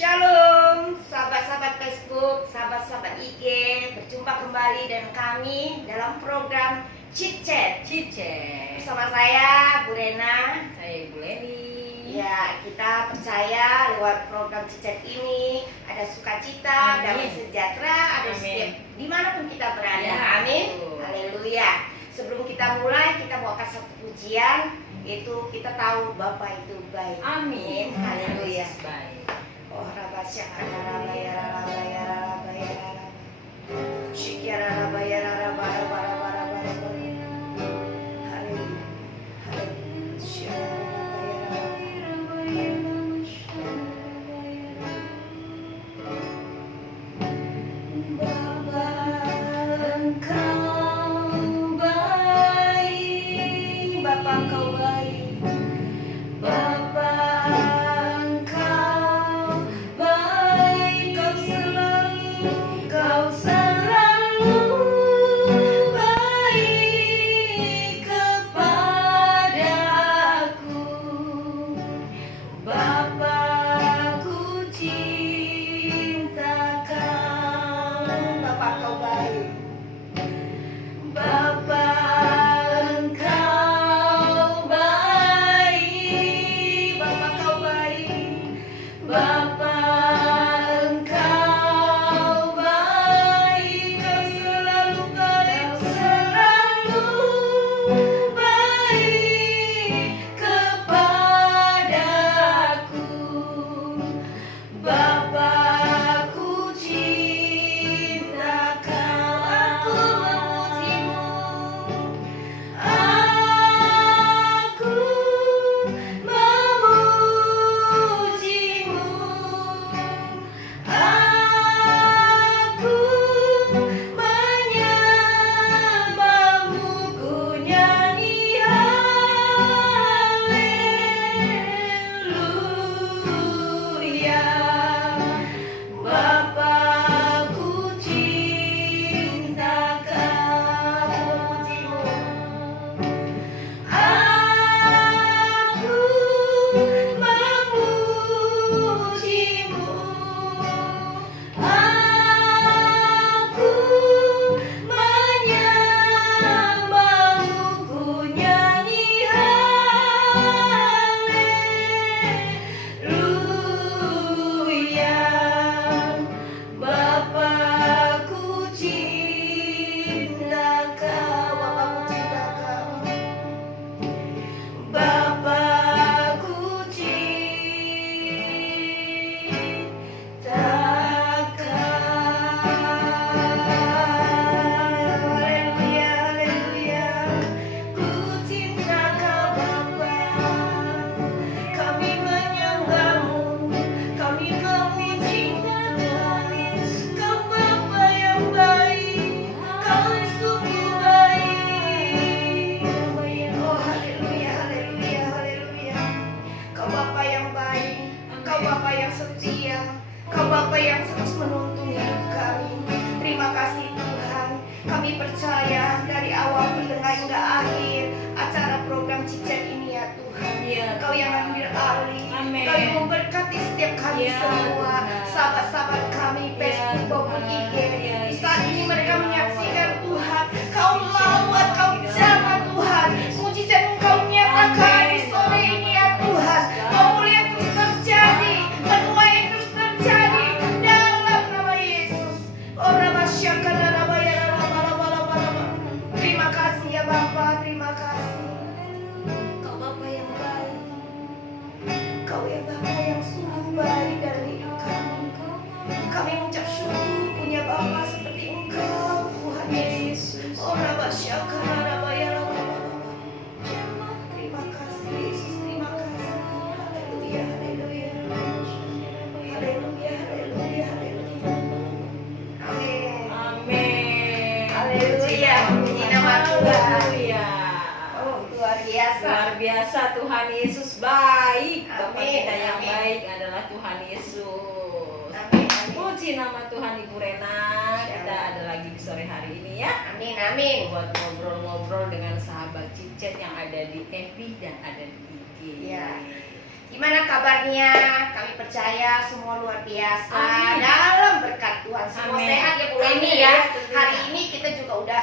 Shalom, sahabat-sahabat Facebook, sahabat-sahabat IG, berjumpa kembali dan kami dalam program Chit Chat bersama saya Bu Rena, Saya Ibu Leni. Ya, kita percaya lewat program Chit Chat ini ada sukacita, damai sejahtera, ada setiap dimanapun kita berada. Ya, Amin. betul. Haleluya. Sebelum kita mulai, kita bawakan satu pujian, yaitu kita tahu Bapa itu baik. Amin. Haleluya. Yesus baik. Oh, rabasya rabaya rabaya rabaya syikyara rabaya rabaya rabaya rabaya. Haleluya. Haleluya. Syara rabaya Bapa, Engkau baik. Bapa, Engkau baik. Bapa, Engkau baik. Kau selalu baik kepadaku. Bapa, ku cinta Kau. Bapa, Engkau baik. Bapa, Engkau baik. Bapa, Engkau baik. Bapa, Engkau baik. Kau selalu baik, selalu baik kepadaku. Bapa, ku cinta Kau. Aku memujimu. Aku memujimu. Aku menyembahmu. Ku nyanyi haleluya. Bapa, ku cinta Kau. Aku memujimu. Aku menyembahmu. Ku nyanyi haleluya. Bapa, ku cinta Kau. Bapa, ku cinta Kau. Haleluya, haleluya. Ku cinta Kau, Bapa. Kami menyembahmu, kami memujimu. Kau Bapa yang baik, Kau sungguh baik. Oh, haleluya, haleluya, haleluya. Kau Bapa yang baik, Kau Bapa yang setia, Kau Bapa yang terus menuntun hidup kami. Terima kasih Tuhan. Kami percaya dari awal pertengahan hingga akhir acara program Cicet ini ya Tuhan. Ya, Kau yang ambil alih, Amin. Kau yang memberkati setiap kami Ya, semua, Tuhan. sahabat-sahabat kami Facebook maupun IG. Ya, Di saat ini mereka menyaksikan Tuhan, Kau lawat, Kau jamah Tuhan. Mujizat Kau nyatakan di sore ini ya Tuhan. Pemulihan terus terjadi, penuaian terus terjadi dalam nama Yesus. Oh, Rabasyakana Rabaya Rabalabalabala. Terima kasih ya Bapa, terima kasih. Kau Bapa yang baik. Kau ya Bapa yang sungguh baik dalam hidup kami. Kami mengucap syukur punya Bapa seperti Engkau, Tuhan Yesus. Oh, Rabasyakana Rabaya Rabalabalabala. Terima kasih Yesus, terima kasih. Haleluya, haleluya. Haleluya, haleluya, haleluya. Amin. Amin. Haleluya, puji nama Tuhan. Haleluya. Oh, luar biasa. Luar biasa, Tuhan Yesus baik. Bapa Amin, kita yang amin. baik adalah Tuhan Yesus. Amin, amin. Puji nama Tuhan Ibu Rena. Kita ada lagi di sore hari ini ya. Amin, amin. Buat ngobrol-ngobrol dengan sahabat Cicet yang ada di FB dan ada di IG. Iya. Gimana kabarnya? Kami percaya semua luar biasa. Amin. Dalam berkat Tuhan semua Amin. sehat ya Bu Leni Amin. ya. Tentunya. Hari ini kita juga udah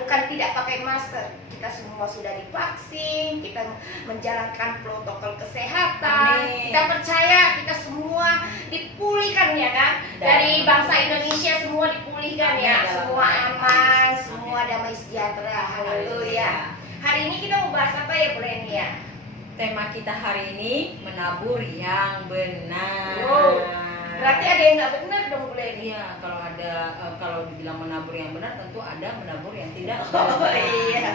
bukan tidak pakai masker. Kita semua sudah divaksin, kita menjalankan protokol kesehatan. Amin. Kita percaya kita semua dipulihkan ya kan? Dari bangsa Indonesia semua dipulihkan Amin. ya. Dalam Semua nama aman, Yesus. semua Amin. damai sejahtera. Haleluya. Hari ini kita mau bahas apa ya Bu Leni ya? Tema kita hari ini menabur yang benar. Wow. Berarti ada yang nggak benar dong Bu Leni? Iya, kalau dibilang menabur yang benar tentu ada menabur yang tidak Oh benar. iya.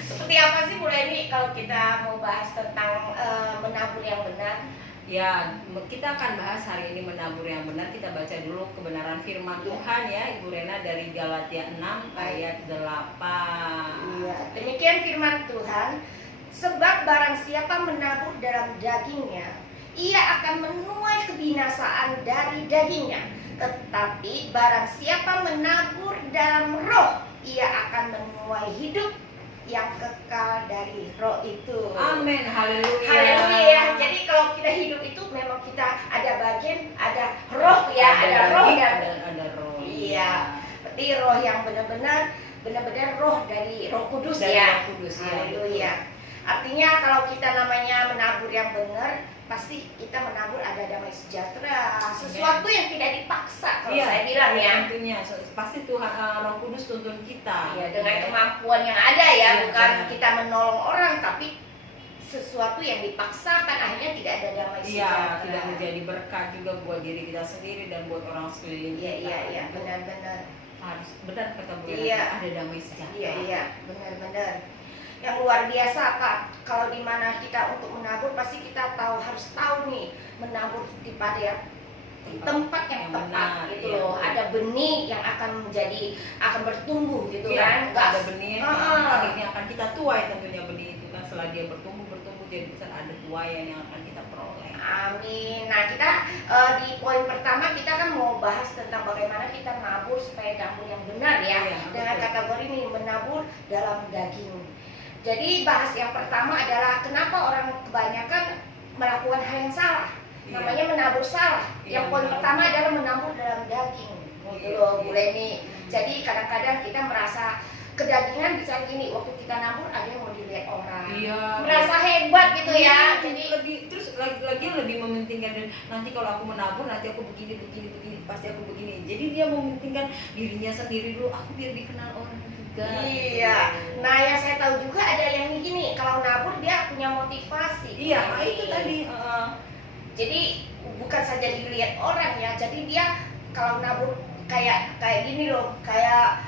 Seperti apa sih Bu Leni kalau kita mau bahas tentang menabur yang benar? Ya, kita akan bahas hari ini menabur yang benar. Kita baca dulu kebenaran firman Tuhan ya, Ibu Rena, dari Galatia 6 ayat 8. Iya. Demikian firman Tuhan. Sebab barang siapa menabur dalam dagingnya, ia akan menuai kebinasaan dari dagingnya. Tetapi barang siapa menabur dalam roh, ia akan menuai hidup yang kekal dari roh itu. Amin, haleluya. Haleluya. Jadi kalau kita hidup itu memang kita ada bagian, ada roh ya, ada roh dan ada roh. iya. Berarti roh yang benar-benar roh dari Roh Kudus Dari ya. Roh Kudus, ya, Haleluya. Artinya kalau kita namanya menabur yang benar, pasti kita menabur ada damai sejahtera, sesuatu yang tidak dipaksa kalau saya bilang ya. Tentunya pasti Tuhan, Roh Kudus tuntun kita. Iya, dengan kemampuan yang ada ya, Iya, bukan benar. kita menolong orang, tapi sesuatu yang dipaksakan akhirnya tidak ada damai Iya, sejahtera. tidak menjadi berkat juga buat diri kita sendiri dan buat orang sekeliling Iya, kita. iya, benar-benar. Harus benar kata Bu Rena, Iya. ada damai sejahtera. Iya, benar-benar. Yang luar biasa Pak, kalau di mana kita untuk menabur pasti kita harus tahu nih menabur di pada tempat yang tepat benar, gitu iya. loh. Ada benih yang akan bertumbuh gitu kan. Iya, ada benih, Ah. akhirnya akan kita tuai tentunya benih itu kan, setelah dia bertumbuh jadi besar, ada tuaian yang akan kita peroleh. Amin. Nah kita di poin pertama kita kan mau bahas tentang bagaimana kita menabur supaya nabur yang benar ya. Iya, Dengan betul. kategori ini menabur dalam daging. Jadi bahas yang pertama adalah kenapa orang kebanyakan melakukan hal yang salah. Iya. Namanya menabur salah. Iya, Yang poin menabur. pertama adalah menabur dalam daging. Gitu Iya, loh Bu iya. Leni. Jadi kadang-kadang kita merasa kedagingan bisa gini, waktu kita nabur ada yang mau dilihat orang. Iya. Merasa hebat gitu ya. Jadi lebih terus lagi lebih mementingkan, dan nanti kalau aku menabur nanti aku begini pasti aku begini. Jadi dia mementingkan dirinya sendiri dulu, aku biar dikenal orang juga. iya. Nah, yang saya tahu juga ada yang gini, kalau nabur dia punya motivasi. Iya, itu tadi. Jadi bukan saja dilihat orang ya. Jadi dia kalau nabur kayak gini loh, kayak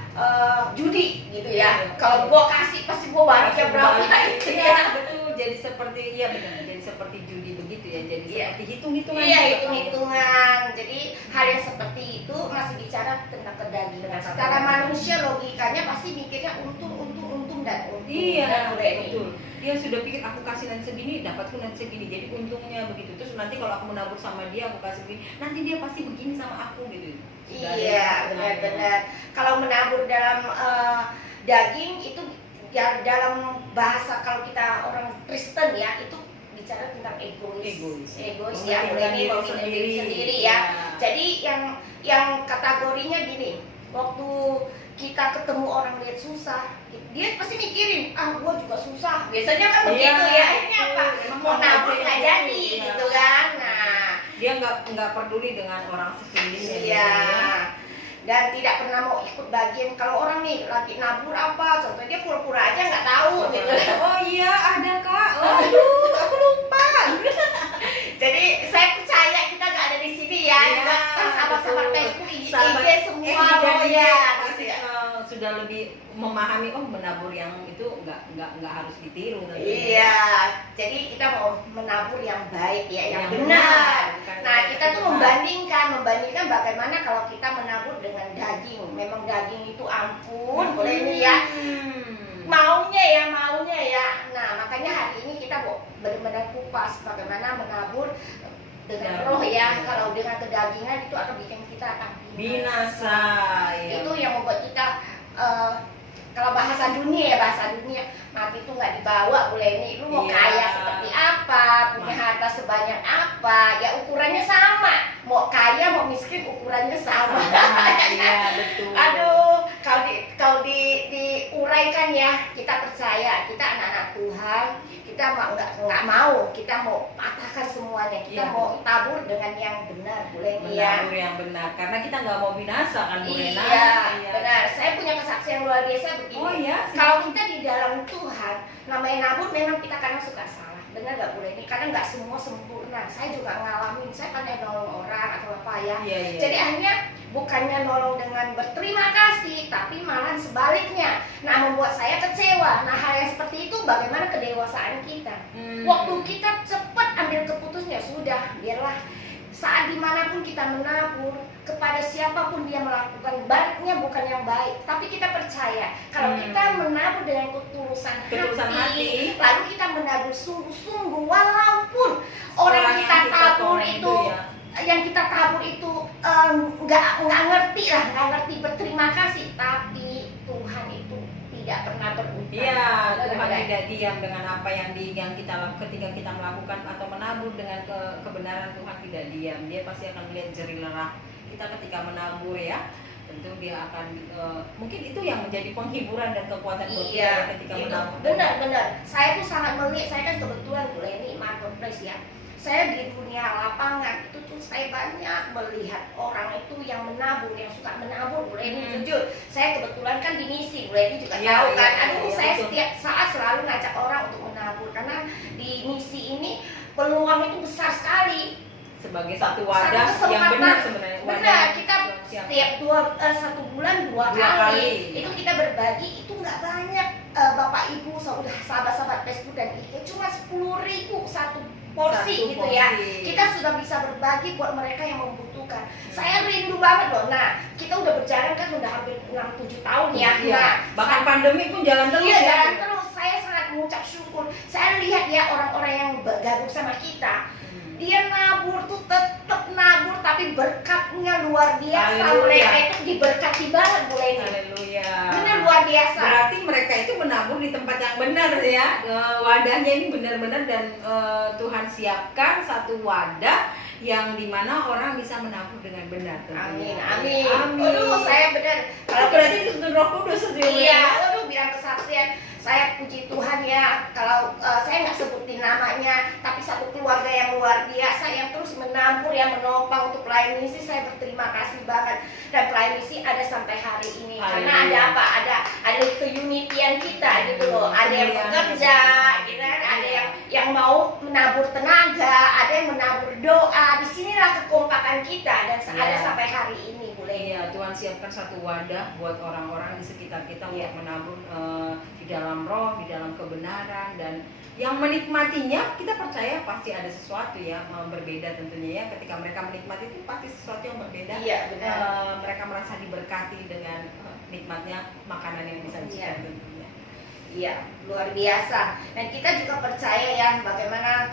judi gitu ya. Iya. Kalau gua kasih pasti gua baliknya berapa gitu Iya, ya. betul. Jadi seperti benar. Jadi seperti judi begitu ya. Jadi Iya. seperti hitung-hitungan. Iya, juga. hitung-hitungan. Jadi hal yang seperti itu masih bicara tentang kedagingan. Tentang Secara kedagingan. manusia logikanya pasti mikirnya untung dan untung. Iya, Dan Bu Leni. betul. Dia sudah pikir aku kasih nanti segini, dapatku nanti segini. Jadi untungnya begitu. Terus nanti kalau aku menabur sama dia, aku kasih begini, nanti dia pasti begini sama aku gitu. Sudah ada Iya, hitungannya. benar-benar. Kalau menabur dalam daging itu dalam bahasa kalau kita orang Kristen ya itu bicara tentang egois ya, Mementingkan mulai diri sendiri ya. Jadi yang kategorinya gini, waktu kita ketemu orang lihat susah, dia pasti mikirin, gua juga susah. Biasanya kan begitu ya. Akhirnya apa? Emang Mau nabur nggak jadi Iya. gitu kan. Nah, Dia nggak peduli dengan orang sekelilingnya. iya. Dan tidak pernah mau ikut bagian. Kalau orang nih lagi nabur apa, contohnya dia pura-pura aja nggak tahu gitu. Oh iya, ada Kak. Aduh, aku lupa. Jadi saya percaya kita nggak ada di sini ya. Iya, Kan sahabat-sahabat betul. Facebook IG Sahabat semua dan loh dia ya. pasti sudah lebih memahami, menabur yang itu nggak harus ditiru tentunya. Iya, jadi kita mau menabur yang baik ya, yang Yang benar. bukan Nah, yang kita tuh benar. membandingkan bagaimana kalau kita menabur dengan daging. Memang daging itu ampun, boleh nih ya. Maunya ya. Nah, makanya hari ini kita mau benar-benar kupas bagaimana menabur dengan roh ya. Kalau dengan kedagingan itu akan bikin kita akan Binasa. Ya. Itu yang membuat kita kalau bahasa dunia ya, bahasa dunia, mati itu nggak dibawa Bu Leni. Lu mau Iya. kaya seperti apa, punya harta sebanyak apa, ya ukurannya sama. Mau kaya mau miskin ukurannya sama. Iya, betul. Aduh, kalau diuraikan ya, kita percaya, kita anak-anak Tuhan, kita nggak mau, kita mau patahkan semuanya, kita Iya, mau tabur dengan yang benar, Bu Leni ya. Menabur yang benar, karena kita nggak mau binasa kan Bu Lena. Iya, benar. Saya punya kesaksian luar biasa begini. Oh iya. Kalau kita di dalam Tuhan, namanya nabur memang kita kadang suka salah. Benar nggak Bu Leni? Kadang nggak semua sempurna. Saya juga ngalamin, saya pandai nolong orang atau apa ya. Iya, iya. Jadi akhirnya bukannya nolong dengan berterima kasih, tapi malah sebaliknya. Nah, membuat saya kecewa. Nah, hal yang seperti itu bagaimana kedewasaan kita? Waktu kita cepat ambil keputusannya, sudah, biarlah saat dimanapun kita menabur, kepada siapapun dia melakukan, baiknya bukan yang baik, tapi kita percaya kalau kita menabur dengan ketulusan hati, lalu kita menabur sungguh-sungguh, walaupun orang kita tabur itu yang kita tabur itu nggak ngerti berterima kasih, tapi Tuhan itu tidak pernah berhutang. Iya, Tuhan tidak diam dengan apa yang kita lakukan ketika kita melakukan atau menabur dengan kebenaran. Tuhan tidak diam, dia pasti akan melihat jerih lerah kita ketika menabur ya. Tentu dia akan mungkin itu yang menjadi penghiburan dan kekuatan buat kita ya, ketika menabur. Benar. Saya tuh sangat melihat, saya kan kebetulan Bu Leni marketplace ya. Saya di dunia lapangan itu tuh saya banyak melihat orang itu yang menabur, yang suka menabur. Bu Leni jujur, saya kebetulan kan di misi, Bu Leni juga tahu kan. Aduh, saya setiap saat selalu ngajak orang untuk menabur karena di misi ini peluang itu besar sekali. Sebagai satu wadah yang benar sebenarnya. Benar, kita setiap 1 bulan 2 kali itu kita berbagi, itu nggak banyak Bapak Ibu, sahabat-sahabat Facebook dan IG, cuma 10.000 satu porsi gitu ya. Kita sudah bisa berbagi buat mereka yang membutuhkan. Saya rindu banget loh. Nah, kita udah berjalan kan udah hampir 6-7 tahun ya. Nah, bahkan pandemi pun jalan terus. Iya, jalan terus. Saya sangat mengucap syukur. Saya lihat ya orang-orang yang bergabung sama kita. Dia nabur tuh tetap nabur, tapi berkatnya luar biasa. Mereka itu diberkati banget Bu Leni. Haleluya. Benar luar biasa. Berarti mereka itu menabur di tempat yang benar ya. Wadahnya ini benar-benar dan Tuhan siapkan satu wadah yang dimana orang bisa menabur dengan benar. Amin. Aduh, saya benar. Kalau berarti itu Roh Kudus. Iya, aduh bilang kesaksian. Saya puji Tuhan ya, kalau saya nggak sebutin namanya, tapi satu keluarga yang luar biasa yang terus menabur, yang menopang untuk pelayan misi. Saya berterima kasih banget, dan pelayan misi ada sampai hari ini. Karena ada apa? Ada keunitian kita gitu loh. Ada yang bekerja, gitu kan? Ada yang mau menabur tenaga, ada yang menabur doa. Disinilah kekompakan kita dan ada sampai hari ini, Bu Leni. Iya, Tuhan siapkan satu wadah buat orang-orang di sekitar kita untuk menabur di dalam roh, di dalam kebenaran, dan yang menikmatinya kita percaya pasti ada sesuatu ya berbeda tentunya ya. Ketika mereka menikmati itu pasti sesuatu yang berbeda. Iya, benar. Mereka merasa diberkati dengan nikmatnya makanan yang disajikan tentunya. Iya, luar biasa. Dan kita juga percaya ya bagaimana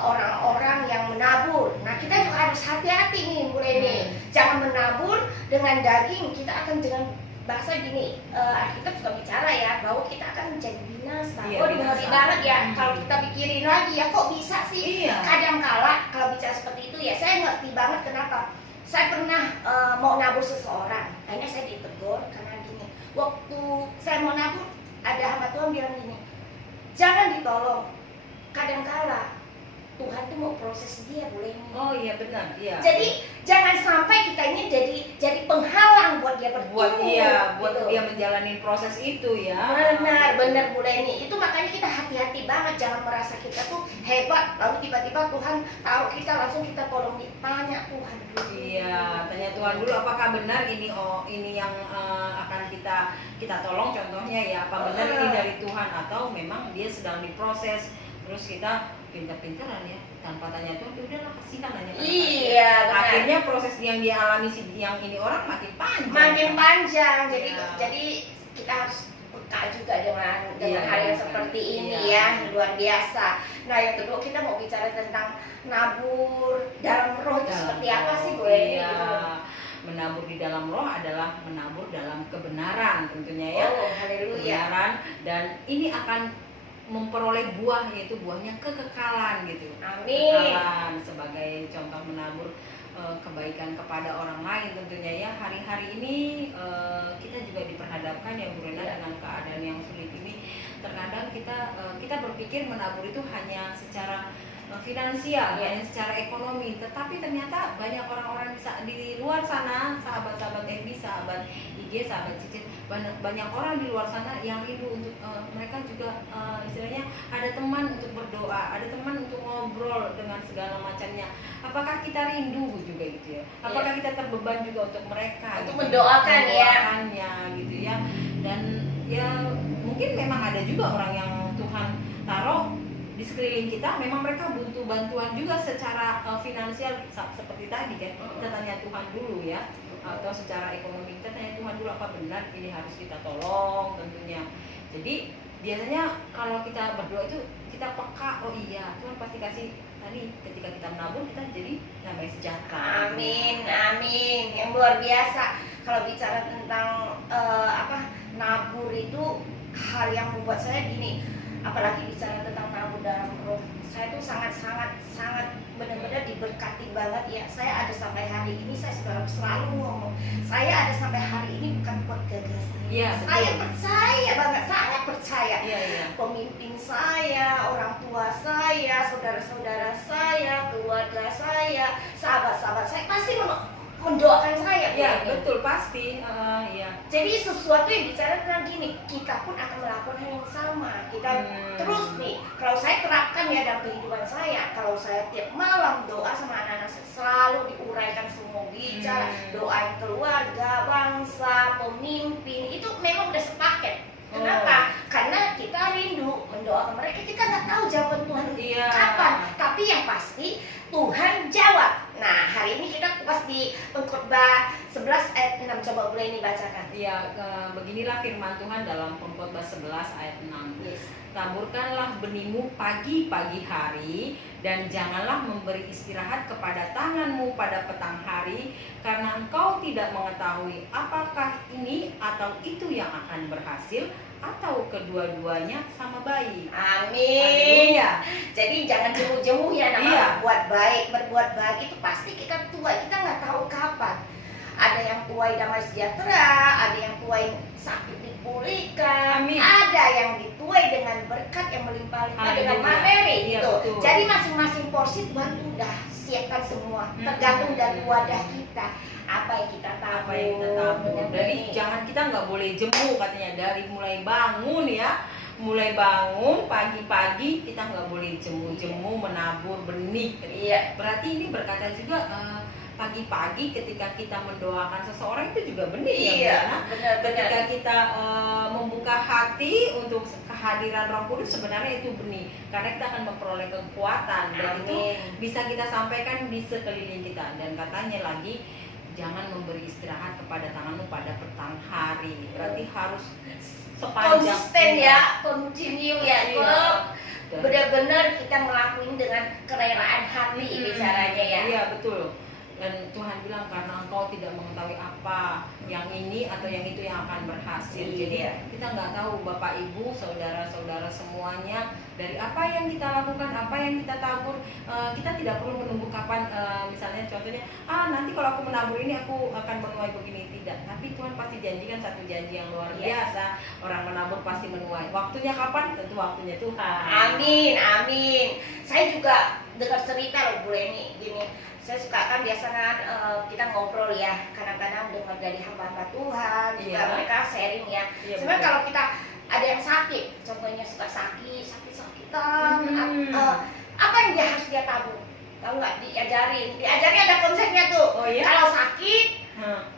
orang-orang yang menabur. Nah, kita juga harus hati-hati nih Bu Leni. Jangan menabur dengan daging, kita akan dengan bahasa gini, Alkitab juga bicara ya bahwa kita akan menjadi binasa. Ngeri banget ya kalau kita pikirin lagi ya, kok bisa sih? Kadang-kala kalau bicara seperti itu ya, saya ngerti banget kenapa. Saya pernah mau nabur seseorang, akhirnya saya ditegur karena gini. Waktu saya mau nabur, ada hamba Tuhan bilang gini, jangan ditolong. Kadang-kala Tuhan tuh mau proses dia, Bu Leni. Oh iya benar, iya. Jadi jangan sampai kita ini jadi penghalang buat dia bertumbuh. Buat dia menjalani proses itu ya. Benar Bu Leni. Itu makanya kita hati-hati banget, jangan merasa kita tuh hebat lalu tiba-tiba Tuhan tahu kita langsung kita tolong. Tanya Tuhan dulu. Iya, tanya Tuhan dulu apakah benar ini yang akan kita tolong, contohnya ya, apa benar ini dari Tuhan atau memang dia sedang diproses. Terus kita pintar-pintaran ya, tanpa tanya Tuhan, udahlah kasihkan aja. Iya, akhirnya proses yang dia alami yang ini orang makin panjang. Jadi kita harus peka juga dengan hal yang seperti ini ya, luar biasa. Nah, yang kedua kita mau bicara tentang nabur dalam roh itu seperti apa sih Bu Leni? menabur di dalam roh adalah menabur dalam kebenaran tentunya ya. Oh, haleluya. Kebenaran, dan ini akan memperoleh buah, yaitu buahnya kekekalan gitu. Amin. Kekekalan sebagai contoh menabur kebaikan kepada orang lain tentunya ya. Hari-hari ini kita juga diperhadapkan ya Bu Rena dengan keadaan yang sulit ini. Terkadang kita berpikir menabur itu hanya secara finansial, hanya secara ekonomi, tetapi ternyata banyak orang-orang di luar sana, sahabat-sahabat Ebi, sahabat IG, sahabat Cicit, banyak orang di luar sana yang rindu untuk mereka juga istilahnya ada teman untuk berdoa, ada teman untuk ngobrol dengan segala macamnya. Apakah kita rindu juga gitu ya? Apakah kita terbeban juga untuk mereka? Untuk gitu, mendoakannya gitu ya? Dan ya mungkin memang ada juga orang yang Tuhan taruh di sekeliling kita, memang mereka butuh bantuan juga secara finansial seperti tadi kan, kita tanya Tuhan dulu ya, atau secara ekonomi kita tanya Tuhan dulu apa benar ini harus kita tolong tentunya. Jadi biasanya kalau kita berdoa itu kita peka, oh iya Tuhan pasti kasih. Tadi ketika kita menabur kita jadi namanya sejahtera. Amin, amin. Yang luar biasa. Kalau bicara tentang nabur itu hal yang membuat saya gini. Apalagi bicara tentang nabur dalam roh, saya tuh sangat benar-benar diberkati banget ya. Saya ada sampai hari ini, saya selalu ngomong, saya ada sampai hari ini bukan buat gagasan. Ya, saya percaya banget, sangat percaya. Ya. Pemimpin saya, orang tua saya, saudara-saudara saya, keluarga saya, sahabat-sahabat saya pasti mendoakan saya. Ya, betul, pasti. Ya. Jadi sesuatu yang bicara tentang gini, kita pun akan melakukan hal yang sama. Kita terus nih, kalau saya terapkan ya dalam kehidupan saya, kalau saya tiap malam doa sama anak-anak saya, selalu diuraikan semua bicara, doain keluarga, bangsa, pemimpin, itu memang udah sepaket. Kenapa? Karena kita rindu mendoakan mereka, kita nggak tahu jawaban Tuhan kapan, tapi yang pasti Tuhan jawab. Nah, hari ini kita pas di Pengkhotbah 11 ayat 6, coba boleh ini bacakan. Ya, beginilah firman Tuhan dalam Pengkhotbah 11 ayat 6. Taburkanlah benihmu pagi-pagi hari, dan janganlah memberi istirahat kepada tanganmu pada petang hari, karena engkau tidak mengetahui apakah ini atau itu yang akan berhasil, atau kedua-duanya sama baik. Amin. Ya. Jadi jangan jemu-jemu ya namanya berbuat baik itu pasti kita tuai, kita nggak tahu kapan. Ada yang tuai damai sejahtera, ada yang tuai sakit dipulihkan, Amin. Ada yang dituai dengan berkat yang melimpah-limpah dengan materi gitu. Betul. Jadi masing-masing porsi Tuhan udah siapkan semua, tergantung dari wadah kita. Apa yang kita tabur. Jadi jangan, kita nggak boleh jemu katanya, dari mulai bangun pagi-pagi kita nggak boleh jemu menabur benih. Iya. Berarti ini berkata juga pagi-pagi ketika kita mendoakan seseorang itu juga benih. Iya, benar-benar. Ketika kita membuka hati untuk kehadiran Roh Kudus, sebenarnya itu benih, karena kita akan memperoleh kekuatan, dan itu bisa kita sampaikan di sekeliling kita. Dan katanya lagi, jangan memberi istirahat kepada tanganmu pada petang hari. Berarti harus sepanjang konsisten ya, continue ya. Iya. Benar-benar kita ngelakuin dengan kerelaan hati bicaranya ya. Iya, betul. Dan Tuhan bilang karena engkau tidak mengetahui apa yang ini atau yang itu yang akan berhasil. Jadi kita nggak tahu, Bapak Ibu, saudara-saudara semuanya, dari apa yang kita lakukan, apa yang kita tabur, kita tidak perlu menunggu kapan. Misalnya contohnya, nanti kalau aku menabur ini aku akan menuai begini, tidak. Tapi Tuhan pasti janjikan satu janji yang luar biasa. Orang menabur pasti menuai. Waktunya kapan? Tentu waktunya Tuhan. Amin, amin. Saya juga dengar cerita loh Bu Leni gini. Saya suka kan biasanya kita ngobrol ya, kadang-kadang dengar dari hamba-hamba Tuhan, juga mereka sharing ya. Sebenarnya kalau kita ada yang sakit, contohnya suka sakit-sakitan, apa yang dia harus tabur? Tahu nggak? Diajarin ada konsepnya tuh. Kalau sakit,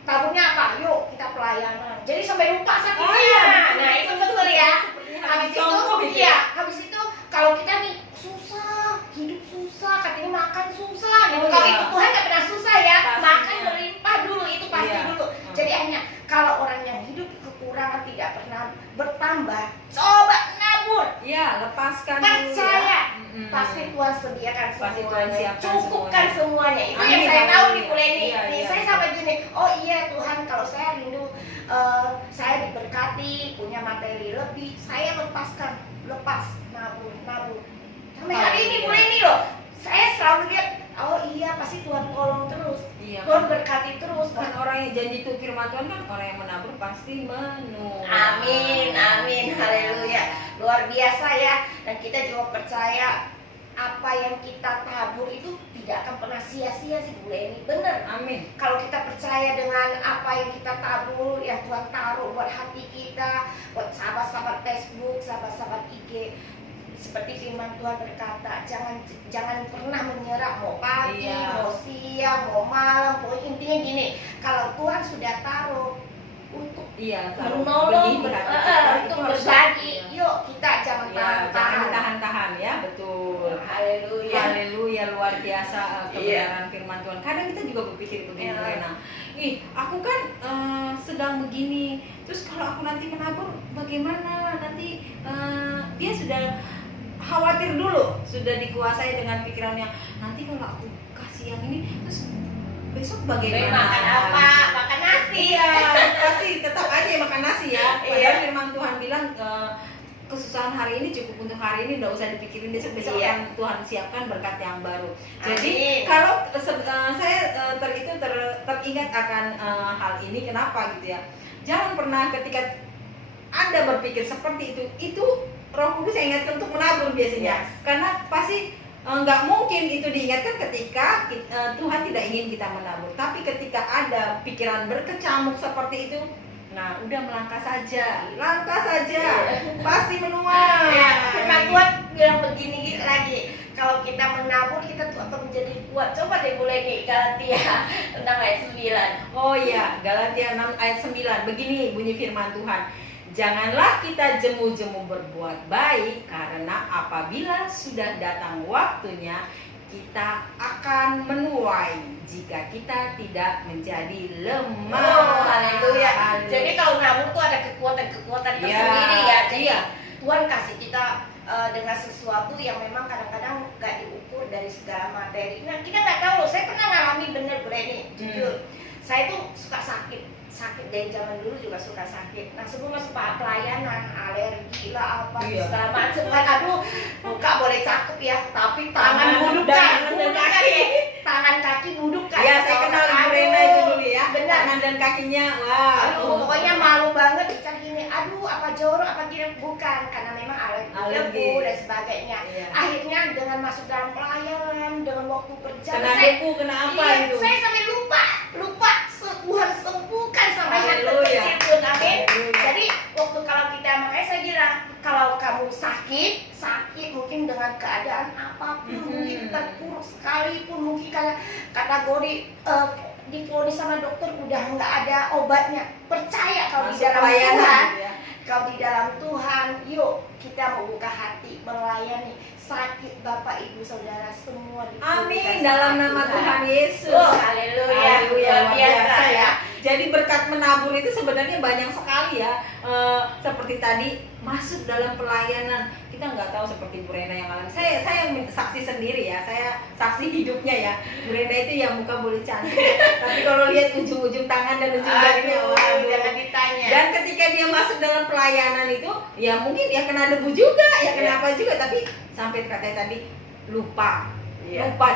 taburnya apa? Yuk kita pelayanan. Jadi sampai lupa sakitnya. Nah itu betul ya. Habis itu kalau kita nih susah, hidup susah, katanya makan susah gitu. Kalau itu Tuhan nggak pernah susah ya, makan berlimpah dulu, itu pasti dulu. Jadi hanya kalau orang yang hidup kekurangan tidak pernah bertambah, coba nabur. Lepaskan percaya pasti Tuhan sediakan Pasti Tuhan semuanya, siapkan cukupkan semuanya. Itu Amin, yang saya tahu nih haleluya. Bu Leni. Iya, Nih iya, saya iya. sampai gini, oh iya Tuhan, kalau saya rindu saya diberkati, punya materi lebih, saya lepas nabung. Sampai hari ini Bu Leni loh, saya selalu lihat, oh iya pasti Tuhan tolong terus, Iya, Tuhan berkati terus. kan orang yang janji itu firman Tuhan kan orang yang menabur pasti menuai. Amin, amin, haleluya. Luar biasa ya. Dan kita juga percaya apa yang kita tabur itu tidak akan pernah sia-sia sih Bu Leni. Bener. Amin. Kalau kita percaya dengan apa yang kita tabur, yang Tuhan taruh buat hati kita, buat sahabat-sahabat Facebook, sahabat-sahabat IG, seperti firman Tuhan berkata, jangan pernah menyerah, mau pagi, Iya. mau siang, mau malam, pokoknya intinya gini, kalau Tuhan sudah taruh untuk Iya, taruh menolong, benih berarti kita untuk itu harus berbagi, iya. yuk kita jangan Ya, jangan tahan-tahan. ditahan-tahan ya, betul. Haleluya. Haleluya, luar biasa Iya. kebenaran firman Tuhan. Kadang kita juga berpikir begini, Iya. Bu Rena. Ih, aku kan sedang begini. Terus kalau aku nanti menabur bagaimana? Nanti dia sudah khawatir dulu, sudah dikuasai dengan pikiran yang nanti kalau aku kasih yang ini, terus besok bagaimana? Makan apa? Makan nasi. Iya, pasti tetap aja makan nasi ya. Padahal Iya. firman Tuhan bilang kesusahan hari ini cukup untuk hari ini, nggak usah dipikirin besok Iya. akan Tuhan siapkan berkat yang baru. Jadi Amin. kalau saya teringat akan hal ini, kenapa gitu ya? Jangan pernah ketika Anda berpikir seperti itu Roh Kudus saya ingatkan untuk menabur biasanya. Yes. Karena pasti nggak mungkin itu diingatkan ketika Tuhan tidak ingin kita menabur. Tapi ketika ada pikiran berkecamuk seperti itu, nah udah langkah saja, pasti menuai. Ya, firman Tuhan bilang begini lagi, kalau kita menabur kita tuh akan menjadi kuat. Coba deh mulai nih Galatia 6 ayat 9. Oh iya, Galatia 6 ayat 9. Begini bunyi firman Tuhan. Janganlah kita jemu-jemu berbuat baik, karena apabila sudah datang waktunya kita akan menuai jika kita tidak menjadi lemah. Oh, haleluya. Haleluya. Jadi kalau nabur tuh ada kekuatan-kekuatan Iya, tersendiri ya. Jadi iya. Tuhan kasih kita dengan sesuatu yang memang kadang-kadang gak diukur dari segala materi. Nah kita nggak tahu loh. Saya pernah ngalamin bener Bu Leni, jujur. Saya tuh suka sakit dari zaman dulu juga suka sakit. Nah sebelum masuk pelayanan, alergi lah apa Iya. segala macam kan, aduh muka boleh cakep ya, tapi tangan buduk kan, tangan kaki buduk kan. Ya, saya kenal Ibu Rena itu dulu ya. Benar. Tangan dan kakinya, wah. Aduh, pokoknya malu banget dicari gini. Aduh, apa jorok, apa gini, bukan karena memang alergi Alergi. debu dan sebagainya. Iya. Akhirnya dengan masuk dalam pelayanan, dengan waktu kerja, Kena saya, debu, kena apa iya, itu? saya sampai lupa Tuhan sembuhkan sampai hati Haleluya. kecil pun, amin. Haleluya. Jadi waktu kalau kita, makanya saya bilang kalau kamu sakit mungkin dengan keadaan apapun, mungkin terpuruk sekalipun, mungkin karena kategori divonis sama dokter udah nggak ada obatnya, percaya kalau di Masuk dalam pelayanan, Tuhan, ya. kalau di dalam Tuhan, yuk kita membuka hati melayani. Sakit Bapak Ibu Saudara semua dipulihkan Amin, sama dalam nama Tuhan Yesus. Oh, haleluya, Haleluya, luar luar biasa biasa ya. ya. Jadi berkat menabur itu sebenarnya banyak sekali ya. Seperti tadi masuk dalam pelayanan, kita nggak tahu seperti Bu Rena yang alami. Saya saksi sendiri ya, saya saksi hidupnya ya. Bu Rena itu ya muka boleh cantik, tapi kalau lihat ujung-ujung tangan dan ujung jarinya, Aduh, waduh. jangan ditanya. Dan ketika dia masuk dalam pelayanan itu, ya mungkin ya kena debu juga, ya kena Iya. apa juga, tapi sampai katanya tadi lupa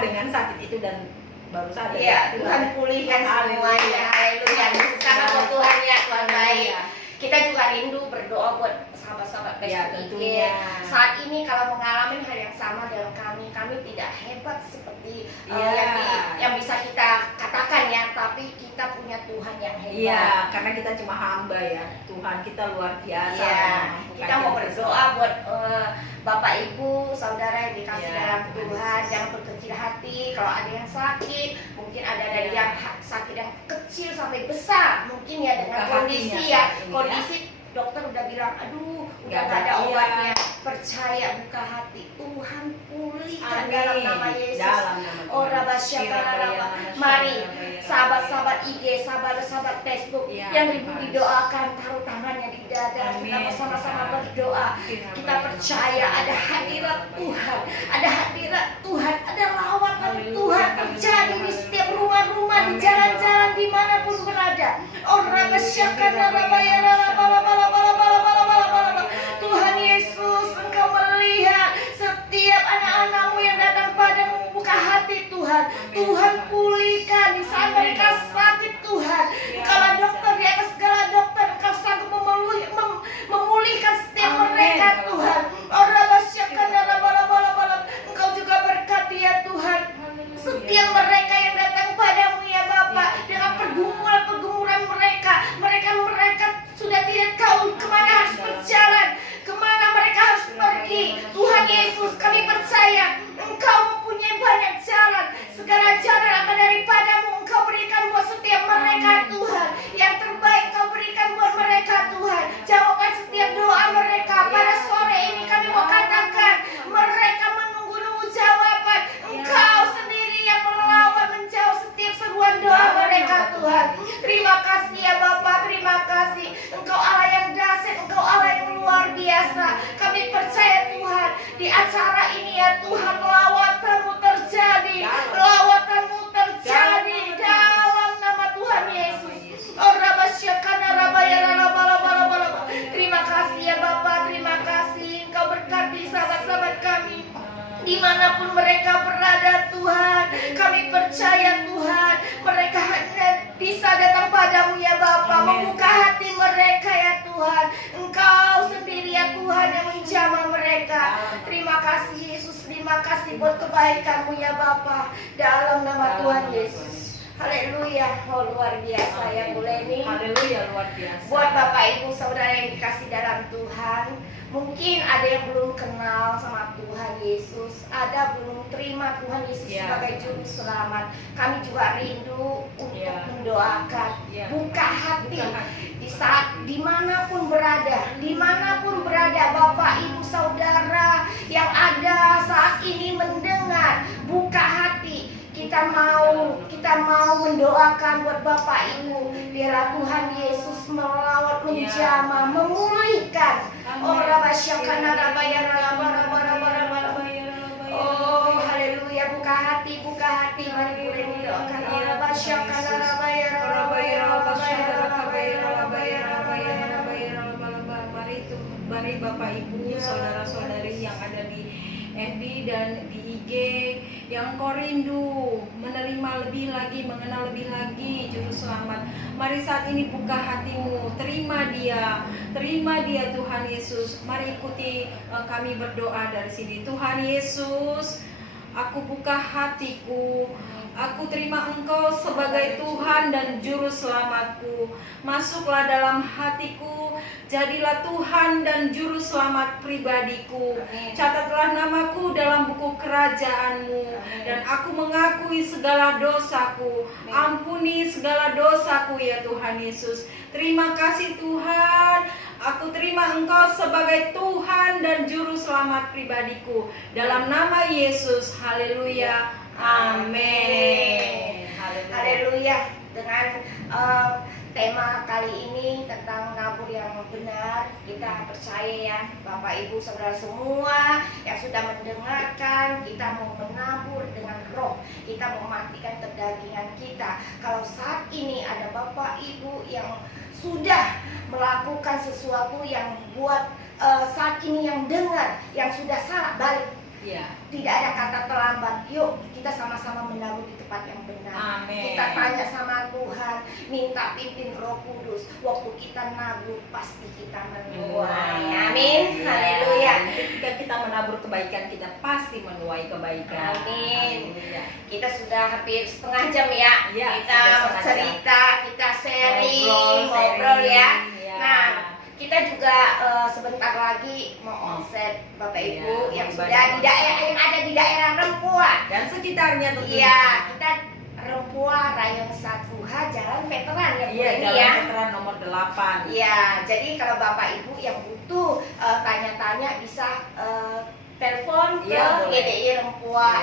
dengan sakit itu dan baru sadar. Iya, Tuhan pulihkan semuanya. Haleluya. Karena buat Tuhan ya, Tuhan baik. Kita juga rindu berdoa buat sahabat-sahabat Ya, Facebook tentunya. Saat ini kalau mengalami hal yang sama dengan kami tidak hebat seperti Iya. yang bisa kita katakan ya, tapi kita punya Tuhan yang hebat. Iya, karena kita cuma hamba ya. Tuhan kita luar biasa. Iya, memampukan kita mau berdoa buat Bapak Ibu, saudara yang dikasih Iya, dalam Tuhan Tuhan. Yesus. Jangan berkecil hati. Kalau ada yang sakit, mungkin ada dari Iya. yang sakit yang kecil sampai besar, mungkin ya dengan Buka kondisi hatinya ya, saat ini, kondisi dokter udah bilang, aduh, udah Nggak nggak ada ada, iya. obatnya. Percaya, buka hati, Tuhan pulihkan Amin. dalam nama Yesus. Dalam nama Tuhan. Oh, Rabasya, Shira Baya, Mari, Shira Baya. sahabat-sahabat IG, sahabat-sahabat Facebook yang rindu didoakan, taruh tangannya di dada. Kita bersama-sama berdoa. Kita percaya ada hadirat Tuhan, ada hadirat Tuhan, ada lawatan Tuhan terjadi di setiap rumah-rumah, di jalan-jalan, dimanapun berada. Tuhan Yesus, Engkau melihat setiap anak-anakmu yang datang padamu, buka hati Tuhan. Tuhan pulihkan di saat mereka sakit Tuhan. Engkaulah dokter di atas segala dokter. Engkau sanggup memulihkan setiap mereka Tuhan. Engkau juga berkati ya Tuhan setiap mereka yang datang padamu ya Bapa, dengan pergumulan mereka sudah tidak tahu kemana harus berjalan, kemana mereka harus pergi. Tuhan Yesus, kami percaya Engkau mempunyai banyak jalan, segala jalan akan daripadamu. Engkau berikan buat setiap mereka Tuhan, yang terbaik Engkau berikan buat mereka Tuhan. Jawabkan setiap doa mereka. Pada sore ini kami mau katakan, mereka menunggu-nunggu jawaban. Engkau sendiri yang melawat, menjawab setiap seruan doa mereka Tuhan. Terima kasih ya Bapa, terima kasih. Engkau Allah yang dahsyat, Engkau Allah yang luar biasa. Kami percaya Tuhan, di acara ini ya Tuhan, lawatanmu terjadi, lawatanmu terjadi dalam nama Tuhan Yesus. Terima kasih ya Bapa, terima kasih. Engkau berkati sahabat-sahabat kami dimanapun mereka berada Tuhan. Kami percaya Tuhan, mereka hanya bisa datang padamu ya Bapa, membuka hati mereka ya Tuhan. Engkau sendiri ya Tuhan yang menjamah mereka. Terima kasih Yesus, terima kasih buat kebaikanmu ya Bapa, dalam nama Tuhan Yesus. Haleluya, oh luar biasa ya Bu Leni. Haleluya, luar biasa. Buat Bapak Ibu Saudara yang dikasih dalam Tuhan, mungkin ada yang belum kenal sama Tuhan Yesus, ada belum terima Tuhan Yesus sebagai juru selamat. Kami juga rindu untuk mendoakan, buka hati. Di saat dimanapun berada Bapak Ibu Saudara yang ada saat ini mendengar, buka hati. Kita mau mendoakan buat Bapak Ibu, biarlah Tuhan Yesus melawat, menjamah, memulihkan. Oh haleluya, buka hati, mari boleh didoakan. Mari Bapak Ibu, saudara-saudari yang ada di FB dan di IG, yang kau rindu menerima lebih lagi, mengenal lebih lagi Juru Selamat. Mari saat ini buka hatimu, terima dia Tuhan Yesus. Mari ikuti kami berdoa dari sini. Tuhan Yesus, aku buka hatiku, aku terima Engkau sebagai Tuhan dan Juru Selamatku. Masuklah dalam hatiku, jadilah Tuhan dan Juru Selamat pribadiku. Catatlah namaku dalam buku kerajaan-Mu. Dan aku mengakui segala dosaku. Ampuni segala dosaku ya Tuhan Yesus. Terima kasih Tuhan. Aku terima Engkau sebagai Tuhan dan Juru Selamat pribadiku. Dalam nama Yesus. Haleluya. Amin. Haleluya. Dengan tema kali ini tentang nabur yang benar, kita percaya ya Bapak Ibu Saudara semua yang sudah mendengarkan, kita mau menabur dengan roh, kita mau matikan kedagingan kita. Kalau saat ini ada Bapak Ibu yang sudah melakukan sesuatu yang buat saat ini yang dengar, yang sudah salah, balik. Tidak ada kata terlambat. Yuk kita sama-sama menabur di tempat yang benar. Amin. Kita tanya sama Tuhan, minta pimpin Roh Kudus. Waktu kita nabur pasti kita menuai. Amin. Haleluya. Ketika kita menabur kebaikan, kita pasti menuai kebaikan. Amin. Kita sudah hampir setengah jam ya. Kita cerita, kita sharing, ngobrol ya. Nah, kita juga sebentar lagi mau onset Bapak Ibu yang sudah di daerah, yang ada di daerah Rempoa dan sekitarnya tentunya. Iya, kita Rempoa Rayon 1H Jalan Veteran ya Bu ini Jalan ya. Veteran nomor 8. Iya, jadi kalau Bapak Ibu yang butuh tanya-tanya bisa telepon ke GDI Rempoa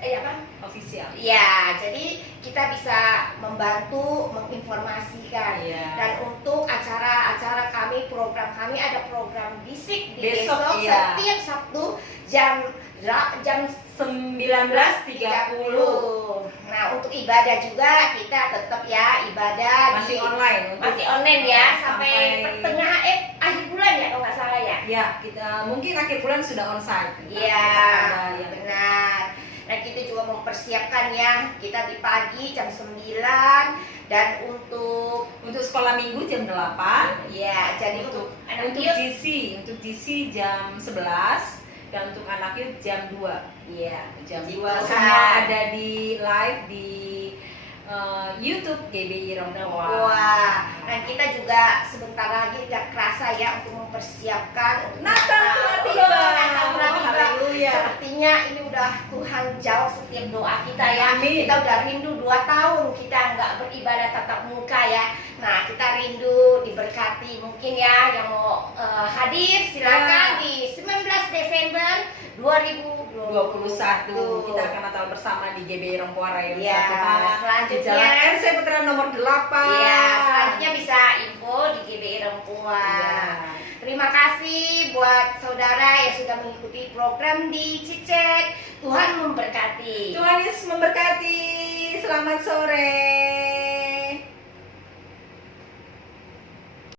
apa? official. Ya, jadi kita bisa membantu menginformasikan. Iya. Dan untuk acara-acara kami, program kami ada program bisik di Besok, besok iya. setiap Sabtu jam 19.30 Nah, untuk ibadah juga kita tetap ya ibadah masih di- online masih online ya sampai sampai pertengahan akhir bulan ya kalau nggak salah ya. ya kita mungkin akhir bulan sudah onsite. Iya, Ada yang- benar. Nah, kita juga mempersiapkan ya, kita di pagi jam 9 dan untuk untuk sekolah minggu jam 8. ya, jadi Untuk anak untuk youth, GC jam 11 dan untuk anak youth jam 2. iya, Jam puji 2 Tuhan. semua ada di live di YouTube GBI Rempoa. Wah, dan kita juga sebentar lagi nggak kerasa ya untuk mempersiapkan untuk Natal telah tiba. Natal telah tiba. Haleluya. Sepertinya ini udah Tuhan jawab setiap doa kita ya. Amin. Kita udah rindu 2 tahun kita nggak beribadah tatap muka ya. Nah, kita rindu diberkati. Mungkin ya yang mau hadir silakan Ya. di 19 Desember 2021. Kita akan Natal bersama di GBI Rempoa Rayon Ya, 1 selanjutnya- di Jalan RC Putra nomor 8. Iya, selanjutnya bisa info di GBI Rempoa. Iya. Terima kasih buat saudara yang sudah mengikuti program di Cicet. Tuhan memberkati. Tuhan Yesus memberkati. Selamat sore.